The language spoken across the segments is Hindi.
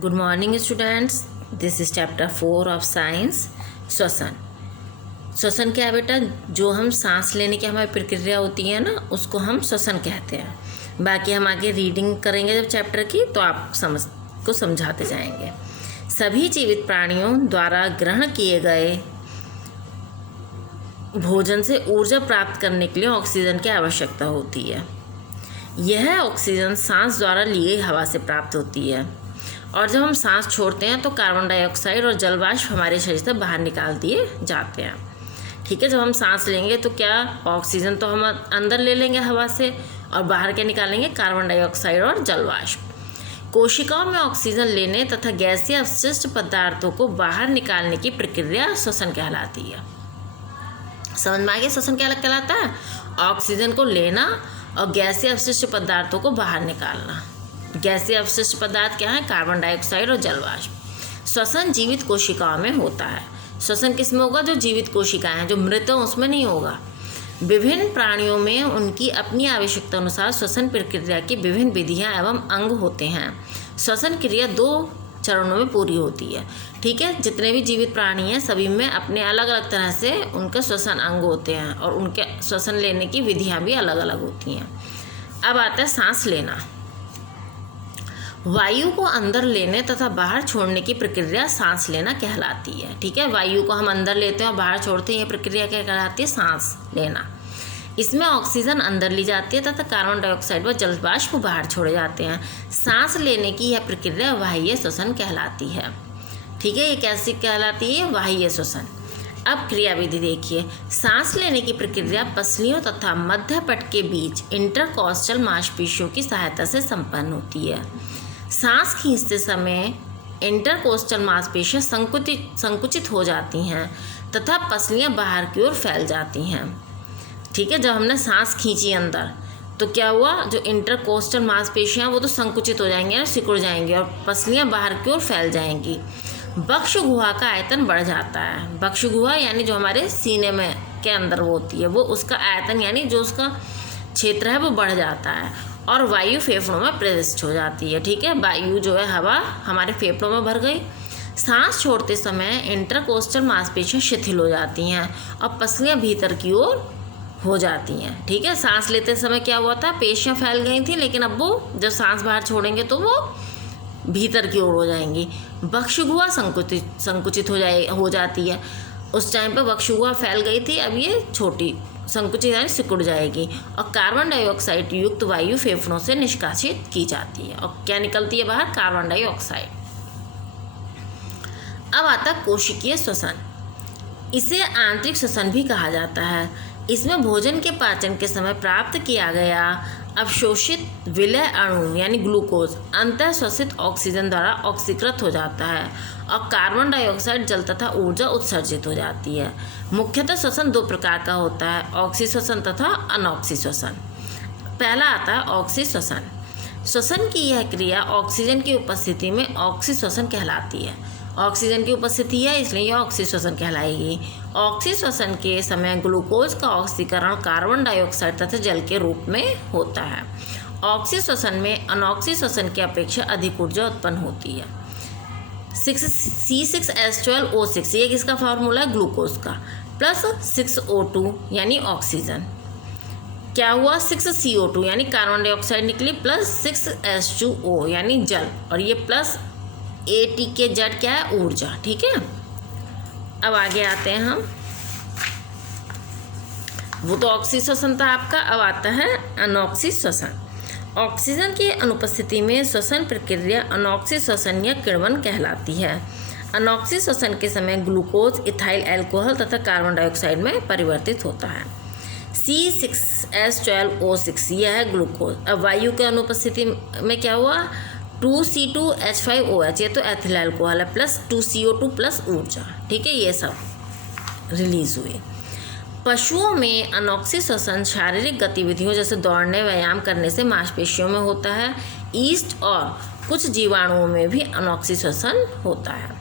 Good morning students, this is chapter 4 of science. श्वसन। श्वसन क्या है बेटा? जो हम सांस लेने की हमारी प्रक्रिया होती है ना, उसको हम श्वसन कहते हैं। बाकी हम आगे रीडिंग करेंगे जब चैप्टर की, तो आप समझाते जाएंगे। सभी जीवित प्राणियों द्वारा ग्रहण किए गए भोजन से ऊर्जा प्राप्त करने के लिए ऑक्सीजन की आवश्यकता होती है। यह ऑक्सीजन सांस द्वारा ली गई हवा से प्राप्त होती है, और जब हम सांस छोड़ते हैं तो कार्बन डाइऑक्साइड और जलवाष्प हमारे शरीर से बाहर निकाल दिए जाते हैं। ठीक है, जब हम सांस लेंगे तो क्या ऑक्सीजन तो हम अंदर ले लेंगे हवा से, और बाहर क्या निकालेंगे? कार्बन डाइऑक्साइड और जलवाष्प। कोशिकाओं में ऑक्सीजन लेने तथा गैसीय अवशिष्ट पदार्थों को बाहर निकालने की प्रक्रिया श्वसन कहलाती है। समझ में आ गया श्वसन क्या कहलाता है? ऑक्सीजन को लेना और गैसीय अवशिष्ट पदार्थों को बाहर निकालना। गैसीय अवशिष्ट पदार्थ क्या है? कार्बन डाइऑक्साइड और जलवाष्प। श्वसन जीवित कोशिकाओं में होता है। श्वसन किस में होगा? जो जीवित कोशिकाएं हैं, जो मृत है उसमें नहीं होगा। विभिन्न प्राणियों में उनकी अपनी आवश्यकता अनुसार श्वसन प्रक्रिया की विभिन्न विधियां एवं अंग होते हैं। श्वसन क्रिया 2 चरणों में पूरी होती है। ठीक है, जितने भी जीवित प्राणी हैं सभी में अपने अलग अलग तरह से उनके श्वसन अंग होते हैं, और उनके श्वसन लेने की विधियां भी अलग अलग होती हैं। अब आता है सांस लेना। वायु को अंदर लेने तथा बाहर छोड़ने की प्रक्रिया सांस लेना कहलाती है। ठीक है, वायु को हम अंदर लेते हैं और बाहर छोड़ते हैं, यह प्रक्रिया क्या कहलाती है? सांस लेना। इसमें ऑक्सीजन अंदर ली जाती है तथा कार्बन डाइऑक्साइड व जलवाष्प बाहर छोड़े जाते हैं। सांस लेने की यह प्रक्रिया बाह्य श्वसन कहलाती है। ठीक है, ये कैसी कहलाती है? बाह्य श्वसन। अब क्रियाविधि देखिए। सांस लेने की प्रक्रिया पसलियों तथा मध्य पट के बीच इंटरकॉस्टल मांसपेशियों की सहायता से संपन्न होती है। सांस खींचते समय इंटरकोस्टल मांसपेशियां संकुचित हो जाती हैं तथा पसलियां बाहर की ओर फैल जाती हैं। ठीक है, जब हमने सांस खींची अंदर तो क्या हुआ? जो इंटरकोस्टल मांसपेशियां वो तो संकुचित हो जाएंगी और सिकुड़ जाएंगी, और पसलियां बाहर की ओर फैल जाएंगी। बक्ष गुहा का आयतन बढ़ जाता है। बक्ष गुहा यानी जो हमारे सीने में के अंदर वो होती है, वो उसका आयतन यानी जो उसका क्षेत्र है वो बढ़ जाता है, और वायु फेफड़ों में प्रविष्ट हो जाती है। ठीक है, वायु जो है हवा हमारे फेफड़ों में भर गई। सांस छोड़ते समय इंटरकोस्टल मांसपेशियां शिथिल हो जाती हैं और पसलियां भीतर की ओर हो जाती हैं। ठीक है, सांस लेते समय क्या हुआ था? पेशियां फैल गई थी, लेकिन अब वो जब सांस बाहर छोड़ेंगे तो वो भीतर की ओर हो जाएंगी। बक्षगुहा संकुचित हो जाती है। उस टाइम पर बक्षगुहा फैल गई थी, अब ये छोटी संकुचित यानी सिकुड़ जाएगी, और कार्बन डाइऑक्साइड युक्त वायु फेफड़ों से निष्कासित की जाती है। और क्या निकलती है बाहर? Carbon dioxide. अब आता कोशिकीय श्वसन। इसे आंतरिक श्वसन भी कहा जाता है। इसमें भोजन के पाचन के समय प्राप्त किया गया अवशोषित विलय अणु यानी ग्लूकोज अंतः श्वसित ऑक्सीजन द्वारा ऑक्सीकृत हो जाता है, और कार्बन डाइऑक्साइड जल तथा ऊर्जा उत्सर्जित हो जाती है। मुख्यतः श्वसन 2 प्रकार का होता है, ऑक्सी श्वसन तथा अनॉक्सी श्वसन। पहला आता है ऑक्सी श्वसन। श्वसन की यह क्रिया ऑक्सीजन की उपस्थिति में ऑक्सी श्वसन कहलाती है। ऑक्सीजन की उपस्थिति है इसलिए यह ऑक्सी श्वसन कहलाएगी। ऑक्सी श्वसन के समय ग्लूकोज का ऑक्सीकरण कार्बन डाइऑक्साइड तथा जल के रूप में होता है। ऑक्सी श्वसन में अनॉक्सी श्वसन की अपेक्षा अधिक ऊर्जा उत्पन्न होती है। C6H12O6 ये किसका फार्मूला है? ग्लूकोज का, प्लस 6O2 यानी ऑक्सीजन। क्या हुआ? 6CO2 यानी कार्बन डाइऑक्साइड निकली, प्लस 6H2O यानी जल, और ये प्लस ATKZ क्या है? ऊर्जा। ठीक है, अब आगे आते हैं हम। वो तो ऑक्सी श्वसन था आपका, अब आता है अनॉक्सी श्वसन। ऑक्सीजन की अनुपस्थिति में श्वसन प्रक्रिया अनॉक्सी श्वसन या किण्वन कहलाती है। अनॉक्सी श्वसन के समय ग्लूकोज इथाइल अल्कोहल तथा कार्बन डाइऑक्साइड में परिवर्तित होता है। C6H12O6 यह है ग्लूकोज। अब वायु के अनुपस्थिति में क्या हुआ? 2C2H5OH ये तो एथिल अल्कोहल है, प्लस 2CO2 प्लस ऊर्जा। ठीक है, ये सब रिलीज हुई। पशुओं में अनॉक्सी श्वसन शारीरिक गतिविधियों जैसे दौड़ने व्यायाम करने से मांसपेशियों में होता है। ईस्ट और कुछ जीवाणुओं में भी अनॉक्सी श्वसन होता है।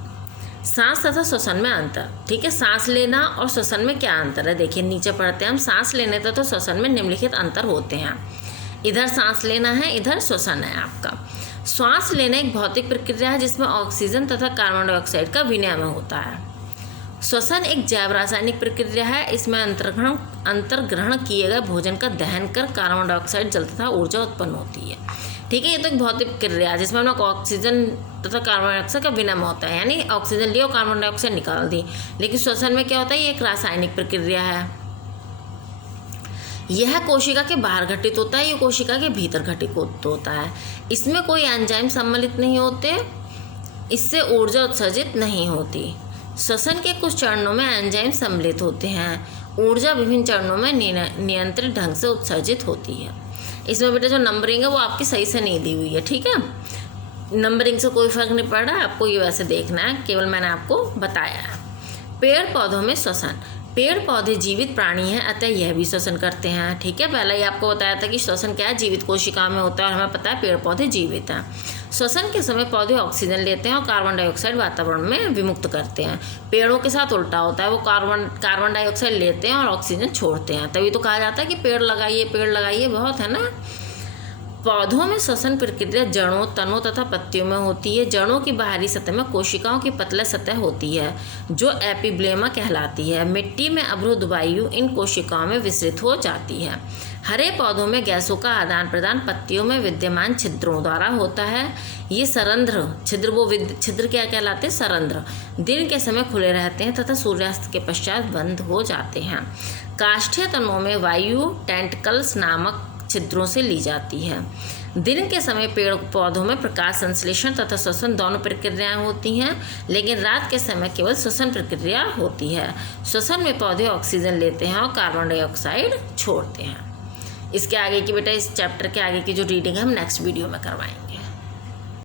सांस तथा श्वसन में अंतर। ठीक है, सांस लेना और श्वसन में क्या अंतर है? देखिए नीचे पढ़ते हैं हम। सांस लेने तथा श्वसन में निम्नलिखित अंतर होते हैं। इधर सांस लेना है, इधर श्वसन है आपका। श्वास लेना एक भौतिक प्रक्रिया है जिसमें ऑक्सीजन तथा कार्बन डाइऑक्साइड का विनिमय होता है। श्वसन एक जैव रासायनिक प्रक्रिया है। इसमें अंतर्ग्रहण किए गए भोजन का दहन कर कार्बन डाइऑक्साइड जल तथा ऊर्जा उत्पन्न होती है। ठीक है, ये तो एक भौतिक प्रक्रिया है जिसमें हम लोग ऑक्सीजन तथा कार्बन डाइऑक्साइड का विनिमय होता है, यानी ऑक्सीजन लिया और कार्बन डाइऑक्साइड निकाल दी। लेकिन श्वसन में क्या होता है, ये एक रासायनिक प्रक्रिया है। यह कोशिका के बाहर घटित होता है, ये कोशिका के भीतर घटित होता है। इसमें कोई एंजाइम सम्मिलित नहीं होते, इससे ऊर्जा उत्सर्जित नहीं होती। श्वसन के कुछ चरणों में एंजाइम सम्मिलित होते हैं। ऊर्जा विभिन्न चरणों में नियंत्रित ढंग से उत्सर्जित होती है। इसमें बेटा जो नंबरिंग है वो आपकी सही से नहीं दी हुई है। ठीक है, नंबरिंग से कोई फर्क नहीं पड़ रहा है, आपको ये वैसे देखना है, केवल मैंने आपको बताया है। पेड़ पौधों में श्वसन। पेड़ पौधे जीवित प्राणी हैं, अतः यह भी श्वसन करते हैं। ठीक है, पहले ही आपको बताया था कि श्वसन क्या है, जीवित कोशिका में होता है और हमें पता है पेड़ पौधे जीवित हैं। श्वसन के समय पौधे ऑक्सीजन लेते हैं और कार्बन डाइऑक्साइड वातावरण में विमुक्त करते हैं। पेड़ों के साथ उल्टा होता है, वो कार्बन डाइऑक्साइड लेते हैं और ऑक्सीजन छोड़ते हैं। तभी तो कहा जाता है कि पेड़ लगाइए, बहुत है ना। पौधों में श्वसन प्रक्रिया जड़ों, तनों तथा पत्तियों में होती है। जड़ों की बाहरी सतह में कोशिकाओं की पतला सतह होती है जो एपिब्लेमा कहलाती है। मिट्टी में अवरुद्ध वायु इन कोशिकाओं में विसरित हो जाती है। हरे पौधों में गैसों का आदान प्रदान पत्तियों में विद्यमान छिद्रों द्वारा होता है। ये सरंध्र छिद्र क्या कहलाते हैं, सरंध्र दिन के समय खुले रहते हैं तथा सूर्यास्त के पश्चात बंद हो जाते हैं। काष्ठीय तनों में वायु टेंटिकल्स नामक छिद्रों से ली जाती है। दिन के समय पेड़ पौधों में प्रकाश संश्लेषण तथा श्वसन दोनों प्रक्रियाएं होती हैं, लेकिन रात के समय केवल श्वसन प्रक्रिया होती है। श्वसन में पौधे ऑक्सीजन लेते हैं और कार्बन डाइऑक्साइड छोड़ते हैं। इसके आगे की बेटा इस चैप्टर के आगे की जो रीडिंग है हम नेक्स्ट वीडियो में करवाएंगे।